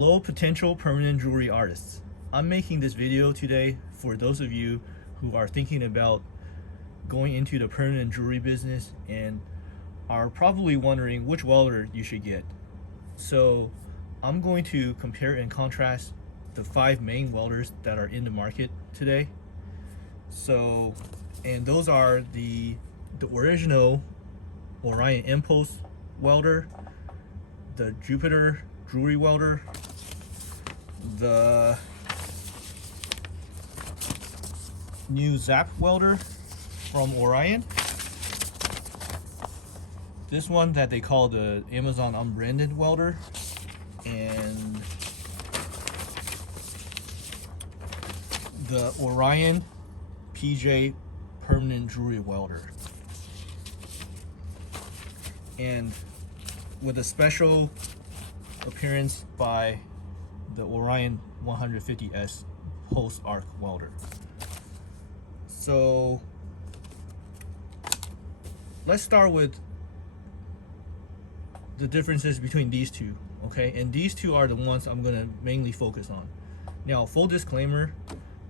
Hello potential permanent jewelry artists. I'm making this video today for those of you who are thinking about going into the permanent jewelry business and are probably wondering which welder you should get. So I'm going to compare and contrast the 5 main welders that are in the market today. So, and those are the original Orion Mpulse welder, the Jupiter jewelry welder, the new Zapp welder from Orion, this one that they call the Amazon unbranded welder, and the Orion PJ permanent jewelry welder, and with a special appearance by the Orion 150S pulse arc welder. So let's start with the differences between these two, okay? And these two are the ones I'm gonna mainly focus on. Now, full disclaimer,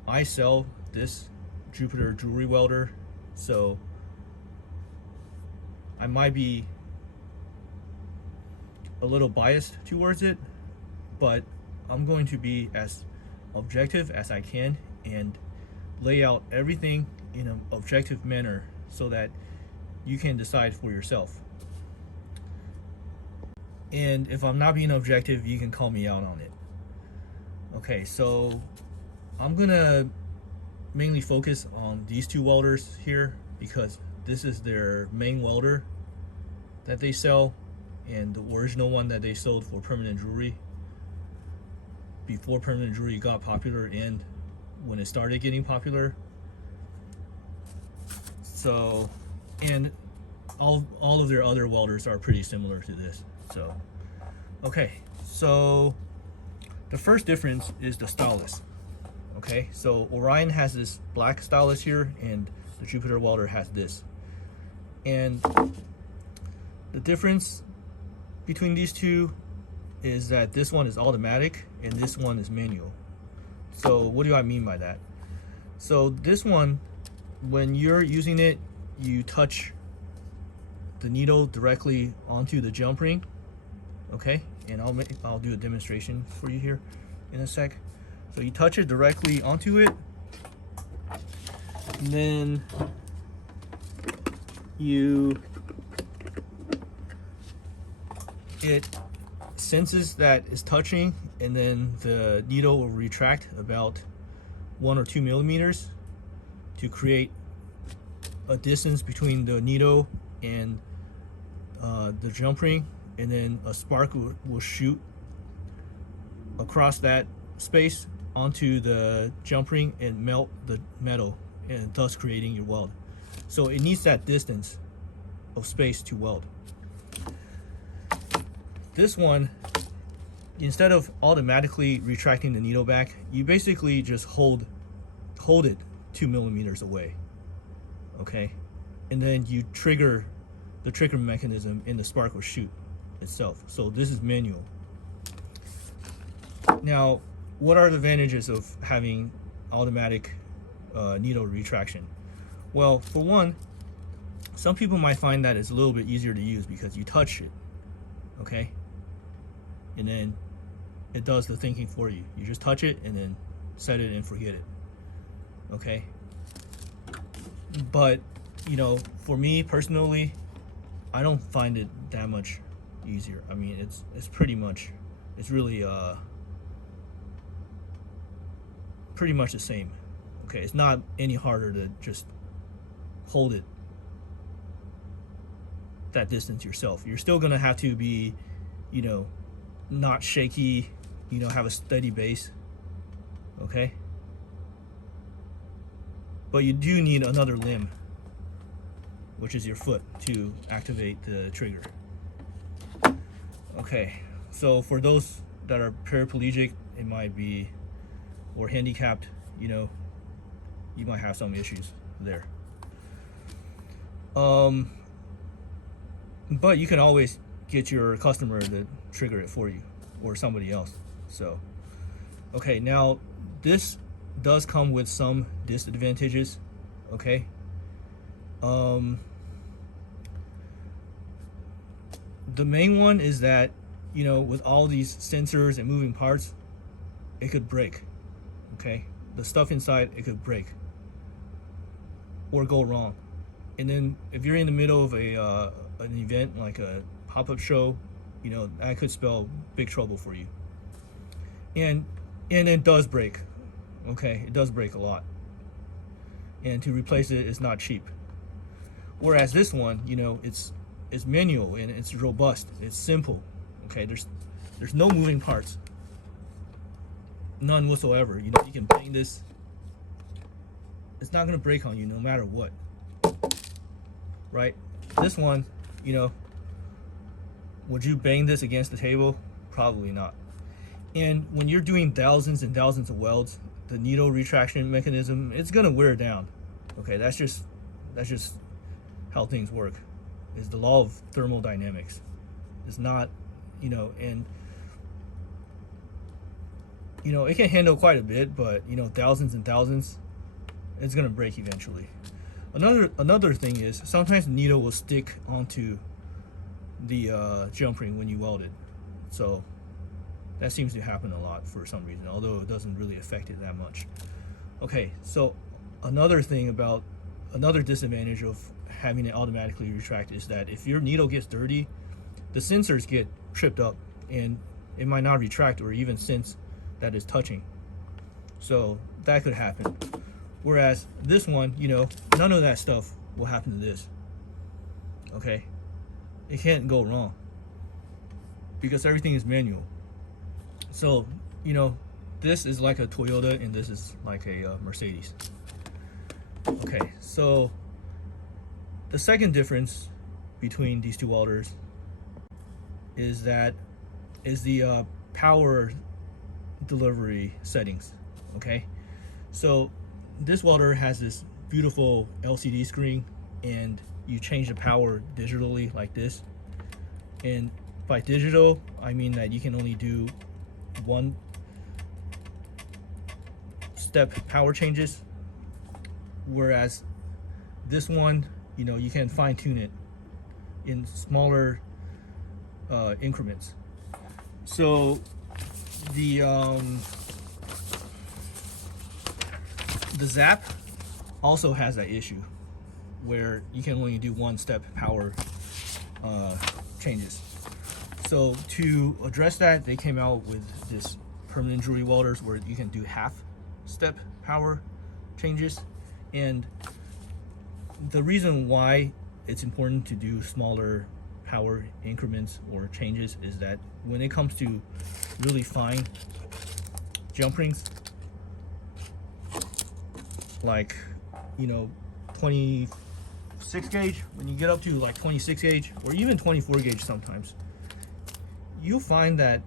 I sell this Jupiter jewelry welder, so I might be a little biased towards it, but I'm going to be as objective as I can and lay out everything in an objective manner so that you can decide for yourself. And if I'm not being objective, you can call me out on it. Okay, so I'm gonna mainly focus on these two welders here because this is their main welder that they sell, and the original one that they sold for permanent jewelry before permanent jewelry got popular and when it started getting popular. So, and all of their other welders are pretty similar to this. So, okay, so the first difference is the stylus. Okay, so Orion has this black stylus here and the Jupiter welder has this. And the difference between these two is that this one is automatic and this one is manual. So what do I mean by that? So this one, when you're using it, you touch the needle directly onto the jump ring, okay? And I'll do a demonstration for you here in a sec. So you touch it directly onto it, and then it senses that it's touching, and then the needle will retract about 1 or 2 millimeters to create a distance between the needle and the jump ring, and then a spark will shoot across that space onto the jump ring and melt the metal, and thus creating your weld. So it needs that distance of space to weld. This one, instead of automatically retracting the needle back, you basically just hold it 2 millimeters away, okay? And then you trigger the trigger mechanism and the spark will shoot itself. So this is manual. Now, what are the advantages of having automatic needle retraction? Well, for one, some people might find that it's a little bit easier to use because you touch it, okay? And then it does the thinking for you. You just touch it and then set it and forget it, okay? But, you know, for me personally, I don't find it that much easier. I mean, it's pretty much, it's really pretty much the same, okay? It's not any harder to just hold it that distance yourself. You're still gonna have to be, you know, not shaky, you know, have a steady base, okay? But you do need another limb, which is your foot, to activate the trigger. Okay, so for those that are paraplegic, it might be, or handicapped, you know, you might have some issues there. But you can always get your customer to trigger it for you, or somebody else. So, okay, now this does come with some disadvantages. Okay. The main one is that, you know, with all these sensors and moving parts, it could break. Okay, the stuff inside, it could break or go wrong. And then if you're in the middle of an event like a pop-up show, you know, that could spell big trouble for you. And it does break. Okay, it does break a lot, and to replace it is not cheap. Whereas this one, you know, it's manual and it's robust, it's simple. Okay, there's no moving parts, none whatsoever. You know, you can bang this, it's not gonna break on you no matter what, right? This one, you know, would you bang this against the table? Probably not. And when you're doing thousands and thousands of welds, the needle retraction mechanism, it's gonna wear down. Okay, that's just how things work. It's the law of thermodynamics. It's not, you know, and you know, it can handle quite a bit, but you know, thousands and thousands, it's gonna break eventually. Another thing is sometimes the needle will stick onto the jump ring when you weld it. So that seems to happen a lot for some reason, although it doesn't really affect it that much. Okay, so another disadvantage of having it automatically retract is that if your needle gets dirty, the sensors get tripped up and it might not retract or even sense that it's touching. So that could happen. Whereas this one, you know, none of that stuff will happen to this. Okay, it can't go wrong because everything is manual. So, you know, this is like a Toyota and this is like a Mercedes. Okay, so the second difference between these two welders is the power delivery settings. Okay, so this welder has this beautiful LCD screen and you change the power digitally like this. And by digital, I mean that you can only do one step power changes, whereas this one, you know, you can fine tune it in smaller increments. So the Zapp also has that issue where you can only do one step power changes. So to address that, they came out with this permanent jewelry welders where you can do half step power changes. And the reason why it's important to do smaller power increments or changes is that when it comes to really fine jump rings, like, you know, 26 gauge, when you get up to like 26 gauge or even 24 gauge sometimes, you'll find that,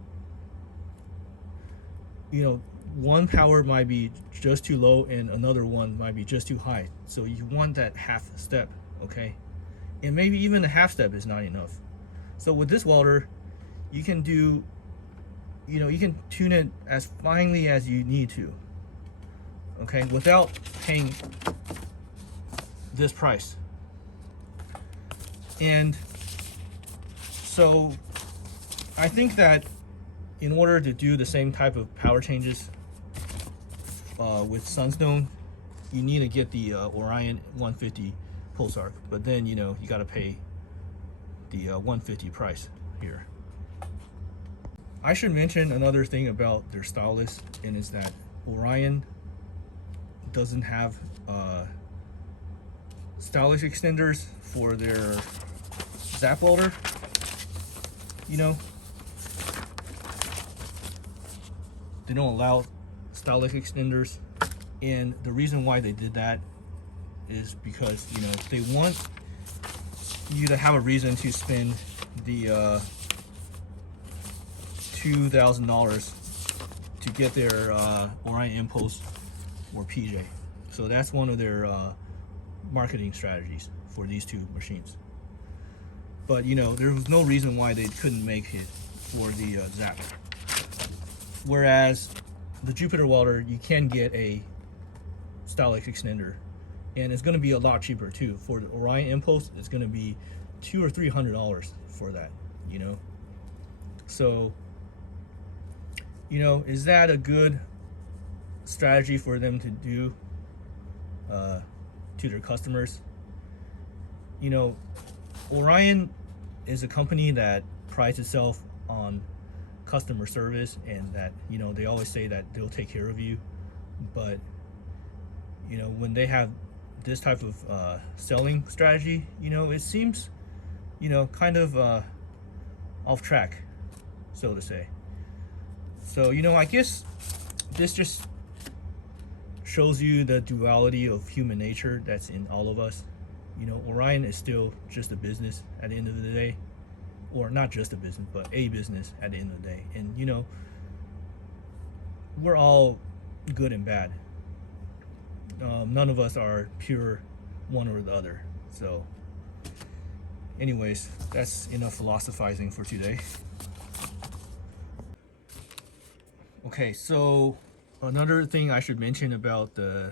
you know, one power might be just too low and another one might be just too high. So you want that half step, okay? And maybe even a half step is not enough. So with this welder, you can do, you know, you can tune it as finely as you need to, okay, without paying this price. And so I think that in order to do the same type of power changes with Sunstone, you need to get the Orion 150 pulse arc, but then, you know, you got to pay the 150 price here. I should mention another thing about their stylus, and is that Orion doesn't have stylus extenders for their Zapp welder. You know, they don't allow stylus extenders, and the reason why they did that is because, you know, they want you to have a reason to spend the $2,000 to get their Orion Mpulse or PJ. So that's one of their marketing strategies for these two machines. But, you know, there was no reason why they couldn't make it for the Zapp. Whereas the Jupiter welder, you can get a Stylex extender, and it's going to be a lot cheaper too. For the Orion Impulse, it's going to be $200 or $300 for that, you know. So, you know, is that a good strategy for them to do to their customers? You know, Orion is a company that prides itself on customer service, and that, you know, they always say that they'll take care of you. But, you know, when they have this type of selling strategy, you know, it seems, you know, kind of off track, so to say. So, you know, I guess this just shows you the duality of human nature that's in all of us. You know, Orion is still just a business at the end of the day, or not just a business, but a business at the end of the day. And, you know, we're all good and bad. None of us are pure one or the other. So anyways, that's enough philosophizing for today. Okay, so another thing I should mention about the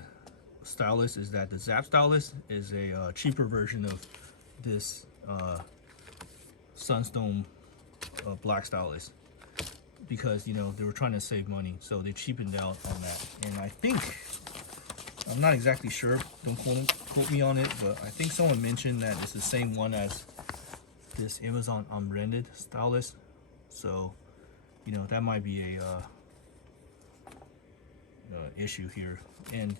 stylus is that the Zapp stylus is a cheaper version of this Sunstone black stylus, because, you know, they were trying to save money, so they cheapened out on that. And I think, I'm not exactly sure, don't quote me on it, but I think someone mentioned that it's the same one as this Amazon unbranded stylus. So, you know, that might be a issue here. And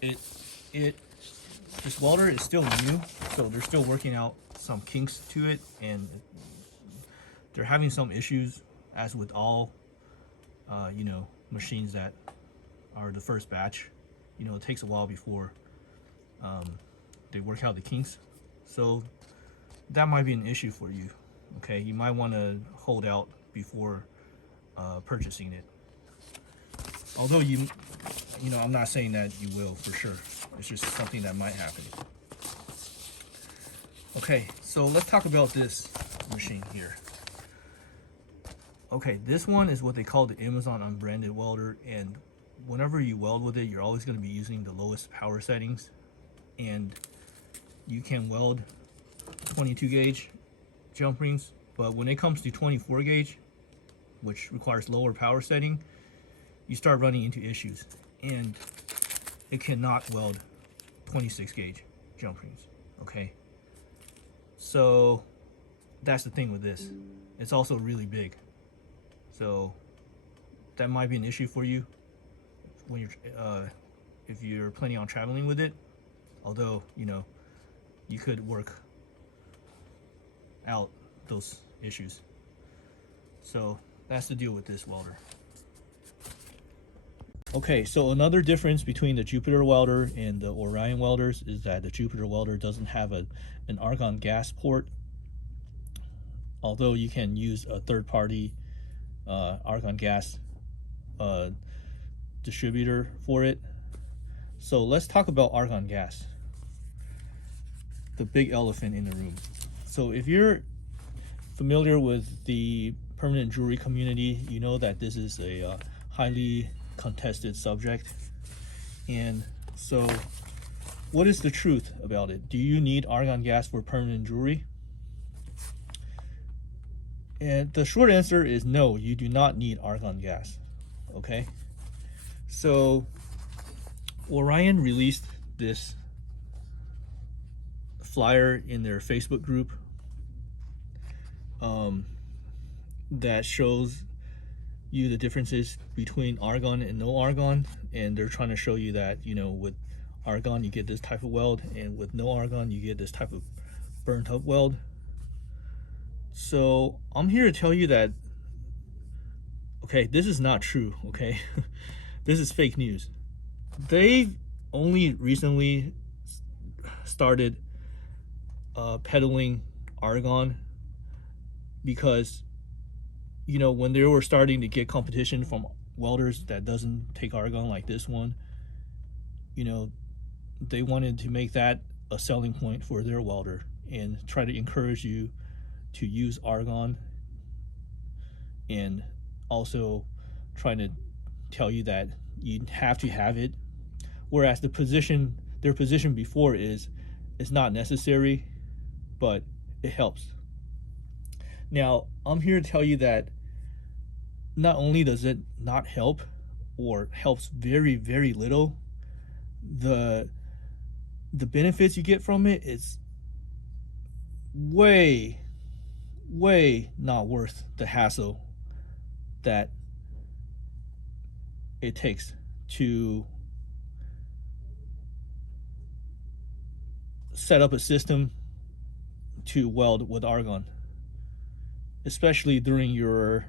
this welder is still new, so they're still working out some kinks to it, and they're having some issues, as with all you know, machines that are the first batch. You know, it takes a while before they work out the kinks, so that might be an issue for you. Okay, you might want to hold out before purchasing it. Although you know, I'm not saying that you will for sure. It's just something that might happen. Okay, so let's talk about this machine here. Okay, this one is what they call the Amazon unbranded welder, and whenever you weld with it, you're always going to be using the lowest power settings, and you can weld 22 gauge jump rings, but when it comes to 24 gauge, which requires lower power setting, you start running into issues, and it cannot weld 26 gauge jump rings. Okay, so that's the thing with this. It's also really big, so that might be an issue for you when you're if you're planning on traveling with it. Although, you know, you could work out those issues. So that's the deal with this welder. Okay, so another difference between the Jupiter welder and the Orion welders is that the Jupiter welder doesn't have an argon gas port, although you can use a third-party argon gas distributor for it. So let's talk about argon gas, the big elephant in the room. So if you're familiar with the permanent jewelry community, you know that this is a highly contested subject. And so what is the truth about it? Do you need argon gas for permanent jewelry? And the short answer is no, you do not need argon gas. Okay, so Orion released this flyer in their Facebook group that shows you the differences between argon and no argon, and they're trying to show you that, you know, with argon you get this type of weld, and with no argon you get this type of burnt up weld. So I'm here to tell you that, okay, this is not true. Okay, this is fake news. They only recently started peddling argon because, you know, when they were starting to get competition from welders that doesn't take argon like this one, you know, they wanted to make that a selling point for their welder and try to encourage you to use argon, and also trying to tell you that you have to have it, whereas their position before is not necessary, but it helps. Now, I'm here to tell you that not only does it not help, or helps very, very little, the benefits you get from it is way not worth the hassle that it takes to set up a system to weld with argon, especially during your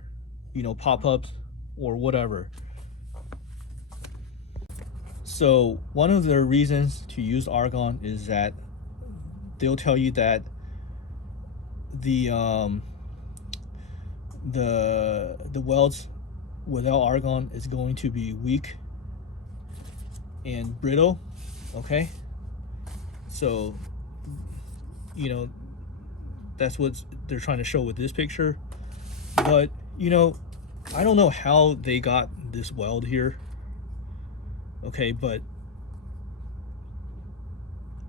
pop-ups or whatever. So one of the reasons to use argon is that they'll tell you that the welds without argon is going to be weak and brittle. Okay, so that's what they're trying to show with this picture. But I don't know how they got this weld here. Okay, but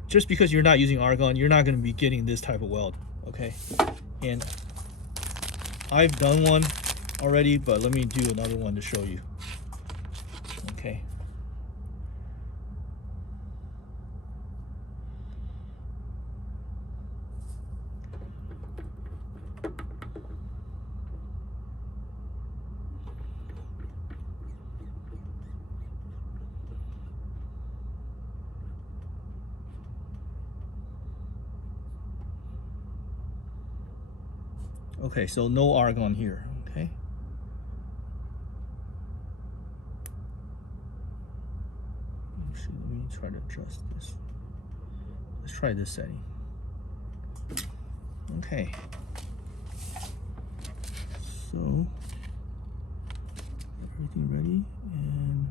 just because you're not using argon, you're not going to be getting this type of weld. Okay, and I've done one already, but let me do another one to show you. Okay. Okay, so no argon here, okay? Let me try to adjust this. Let's try this setting. Okay. So, everything ready, and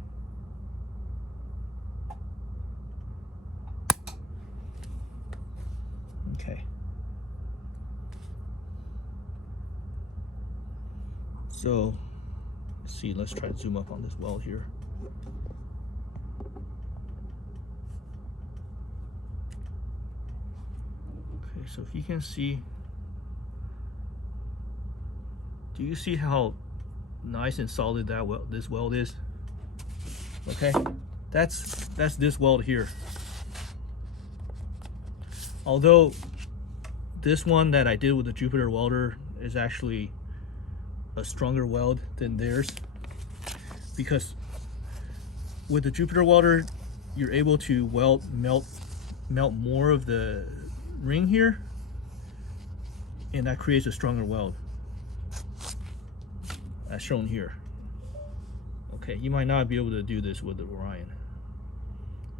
okay. So, let's see, let's try to zoom up on this weld here. Okay, so if you can see, do you see how nice and solid that this weld is? Okay, that's this weld here. Although this one that I did with the Jupiter welder is actually a stronger weld than theirs, because with the Jupiter welder you're able to melt more of the ring here, and that creates a stronger weld as shown here. Okay, you might not be able to do this with the Orion.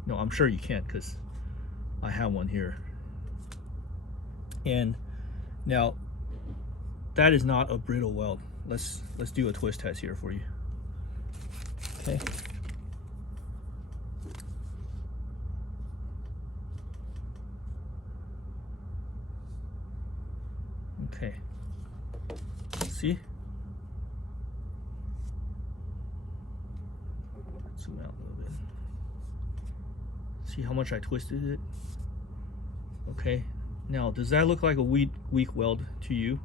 No, I'm sure you can, because I have one here. And now that is not a brittle weld. Let's do a twist test here for you. Okay. Okay. See? Zoom out a little bit. See how much I twisted it? Okay. Now, does that look like a weak weld to you?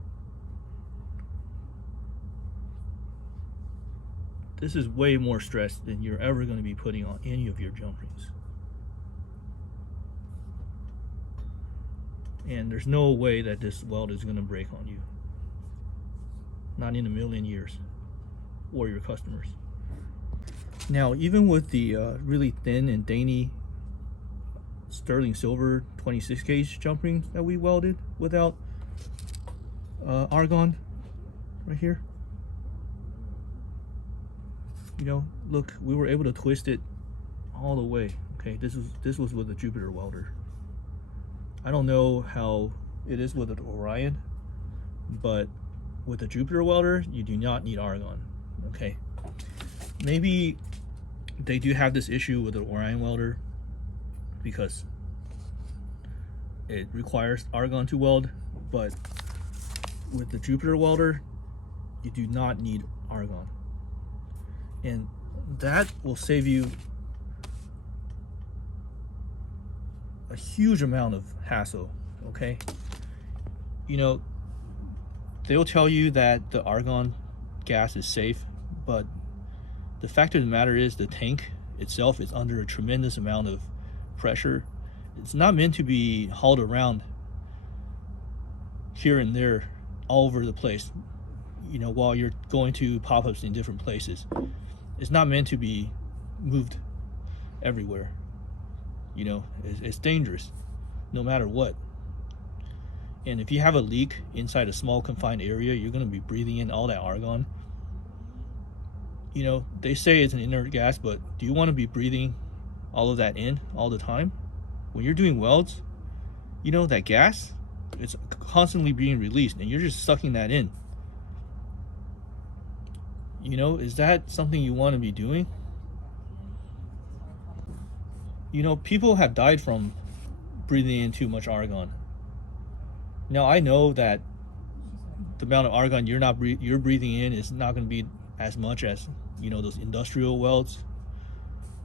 This is way more stress than you're ever going to be putting on any of your jump rings. And there's no way that this weld is going to break on you. Not in a million years. Or your customers. Now, even with the really thin and dainty sterling silver 26 gauge jump rings that we welded without argon right here, look, we were able to twist it all the way. Okay, this was with the Jupiter welder. I don't know how it is with the Orion, but with the Jupiter welder you do not need argon. Okay, maybe they do have this issue with the Orion welder because it requires argon to weld, but with the Jupiter welder you do not need argon. And that will save you a huge amount of hassle, okay? You know, they'll tell you that the argon gas is safe, but the fact of the matter is the tank itself is under a tremendous amount of pressure. It's not meant to be hauled around here and there all over the place, you know, while you're going to pop-ups in different places. It's not meant to be moved everywhere. You know, it's dangerous no matter what. And if you have a leak inside a small confined area, you're going to be breathing in all that argon. You know, they say it's an inert gas, but do you want to be breathing all of that in all the time? When you're doing welds, you know, that gas, it's constantly being released and you're just sucking that in. You know, is that something you want to be doing? You know, people have died from breathing in too much argon. Now, I know that the amount of argon you're breathing in is not going to be as much as, you know, those industrial welds.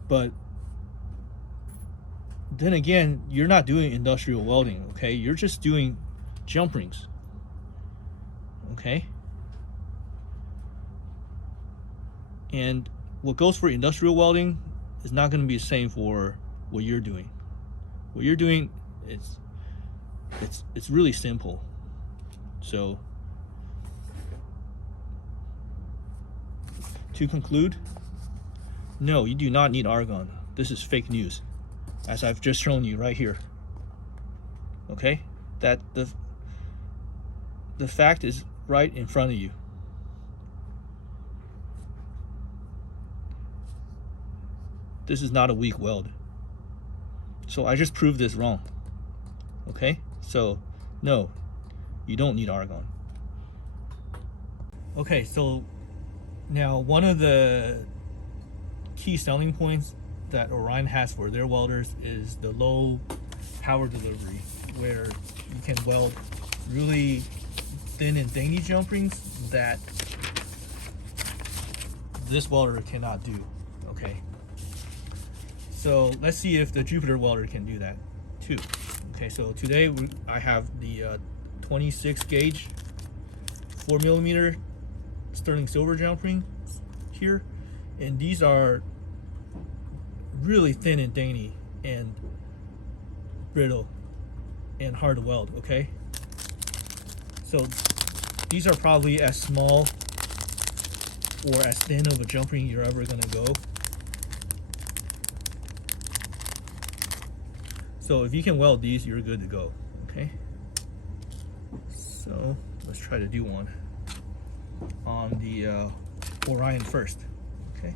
But then again, you're not doing industrial welding, okay? You're just doing jump rings, okay? And what goes for industrial welding is not going to be the same for what you're doing. What you're doing, it's really simple. So to conclude, no, you do not need argon. This is fake news, as I've just shown you right here. Okay, that the fact is right in front of you. This is not a weak weld. So I just proved this wrong. Okay, so no, you don't need argon. Okay, so now one of the key selling points that Orion has for their welders is the low power delivery, where you can weld really thin and dainty jump rings that this welder cannot do. Okay, so let's see if the Jupiter welder can do that too. Okay, so today I have the 26 gauge 4mm sterling silver jump ring here, and these are really thin and dainty and brittle and hard to weld. Okay, so these are probably as small or as thin of a jump ring you're ever gonna go. So if you can weld these, you're good to go. Okay, so let's try to do one on the Orion first. Okay,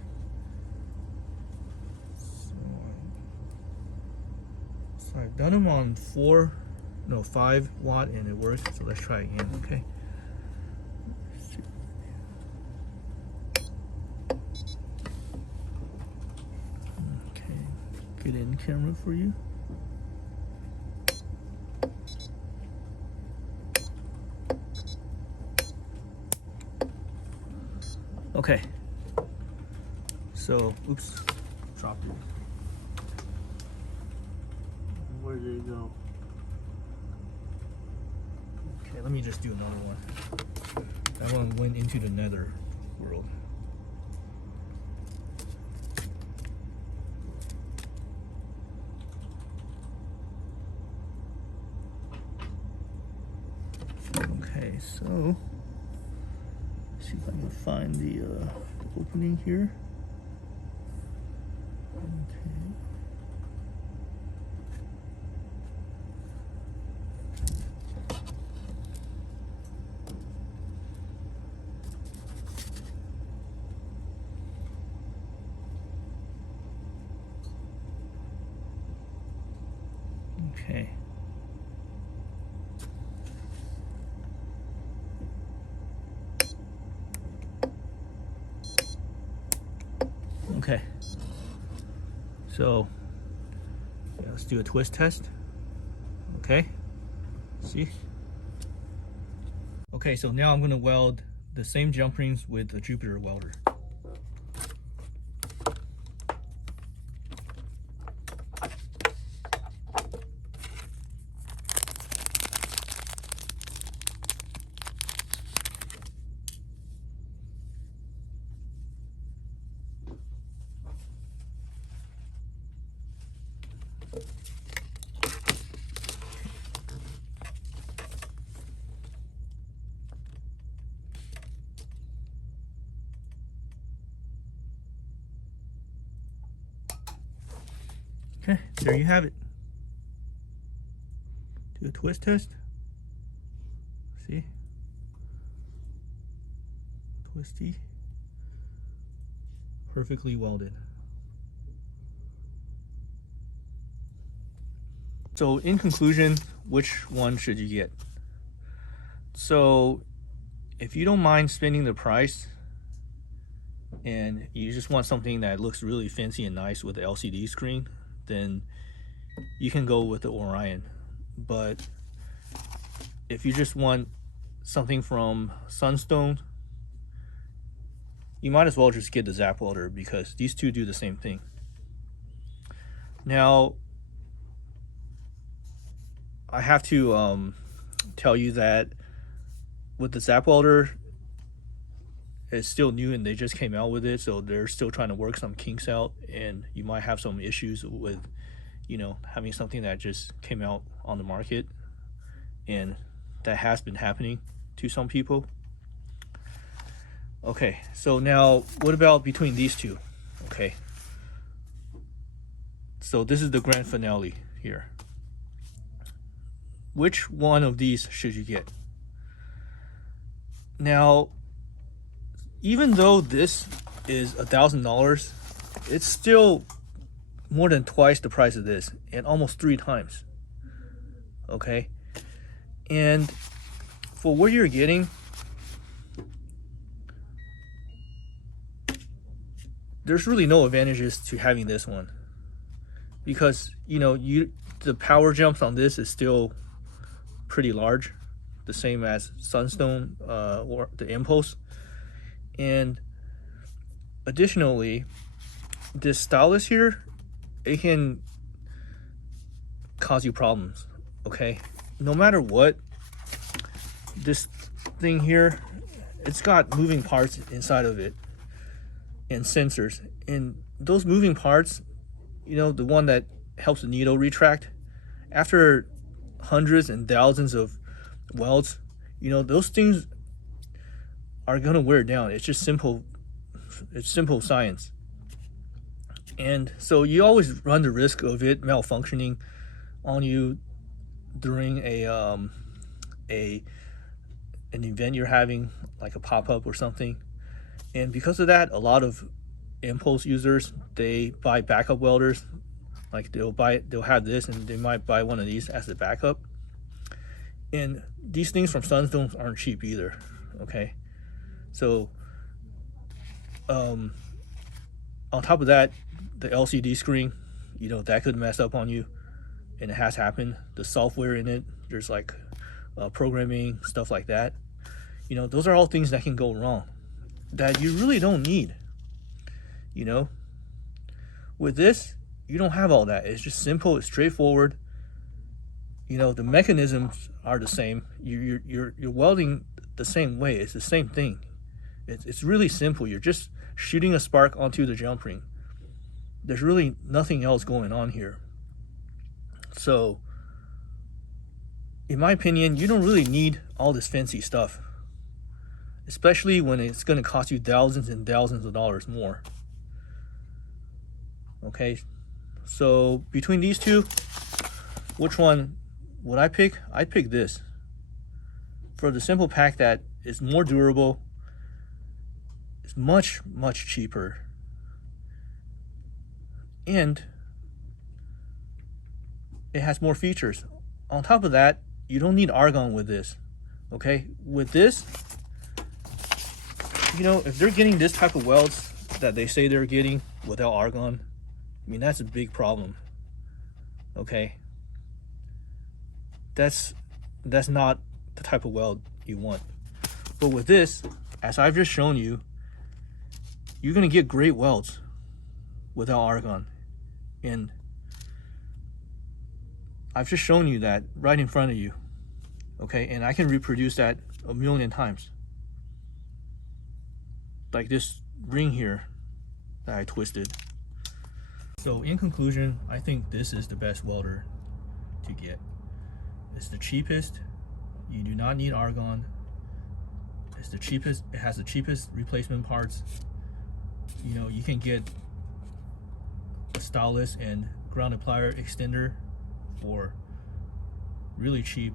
so I've done them on 5 watt and it works. So let's try again. Okay. Okay, get in camera for you. Okay, so oops, dropped it. Where did it go? Okay, let me just do another one. That one went into the nether world. Okay, so see if I can find the opening here. Okay. Okay. Okay, so yeah, let's do a twist test. Okay, see? Okay, so now I'm going to weld the same jump rings with a Jupiter welder. Okay, there you have it. Do a twist test. See? Twisty. Perfectly welded. So in conclusion, which one should you get? So if you don't mind spending the price and you just want something that looks really fancy and nice with the LCD screen, then you can go with the Orion. But if you just want something from Sunstone, you might as well just get the Zapp welder, because these two do the same thing. Now, I have to tell you that with the Zapp welder, it's still new and they just came out with it, so they're still trying to work some kinks out, and you might have some issues with, you know, having something that just came out on the market, and that has been happening to some people. Okay, so now what about between these two? Okay, so this is the grand finale here. Which one of these should you get? Now, even though this is $1,000, it's still more than twice the price of this, and almost 3 times. Okay, and for what you're getting, there's really no advantages to having this one, because you know, the power jumps on this is still pretty large, the same as Sunstone or the Impulse. And additionally, this stylus here, it can cause you problems. Okay, no matter what, this thing here, it's got moving parts inside of it and sensors, and those moving parts, you know, the one that helps the needle retract, after hundreds and thousands of welds, you know, those things are gonna wear down. It's just simple, it's simple science. And so you always run the risk of it malfunctioning on you during an event you're having, like a pop-up or something. And because of that, a lot of Impulse users, they buy backup welders. Like they'll have this, and they might buy one of these as a backup. And these things from Sunstone aren't cheap either. Okay, so on top of that, the LCD screen, you know, that could mess up on you, and it has happened. The software in it, there's like programming, stuff like that. You know, those are all things that can go wrong that you really don't need. You know, with this, you don't have all that. It's just simple, it's straightforward. You know, the mechanisms are the same. You're welding the same way. It's the same thing. It's really simple. You're just shooting a spark onto the jump ring. There's really nothing else going on here. So, in my opinion, you don't really need all this fancy stuff, especially when it's going to cost you thousands and thousands of dollars more. Okay, so between these two, which one would I pick? I'd pick this, for the simple fact that it's more durable, it's much cheaper, and it has more features. On top of that, you don't need argon with this. Okay, with this, you know, if they're getting this type of welds that they say they're getting without argon, I mean, that's a big problem. Okay, that's not the type of weld you want. But with this, as I've just shown you, you're gonna get great welds without argon, and I've just shown you that right in front of you. Okay, and I can reproduce that a million times, like this ring here that I twisted. So in conclusion, I think this is the best welder to get. It's the cheapest. You do not need argon. It's the cheapest. It has the cheapest replacement parts. You know, you can get a stylus and grounded plier extender for really cheap,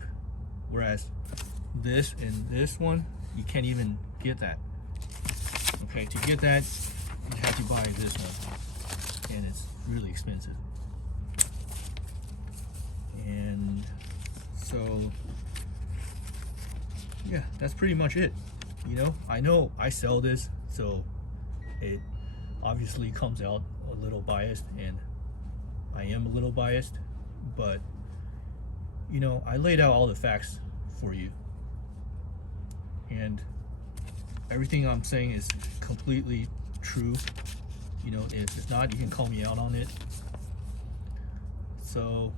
whereas this and this one, you can't even get that. Okay, to get that, you have to buy this one, and it's really expensive. And so yeah, that's pretty much it. You know I sell this, so it obviously comes out a little biased, and I am a little biased, but you know, I laid out all the facts for you, and everything I'm saying is completely true. You know, if it's not, you can call me out on it. So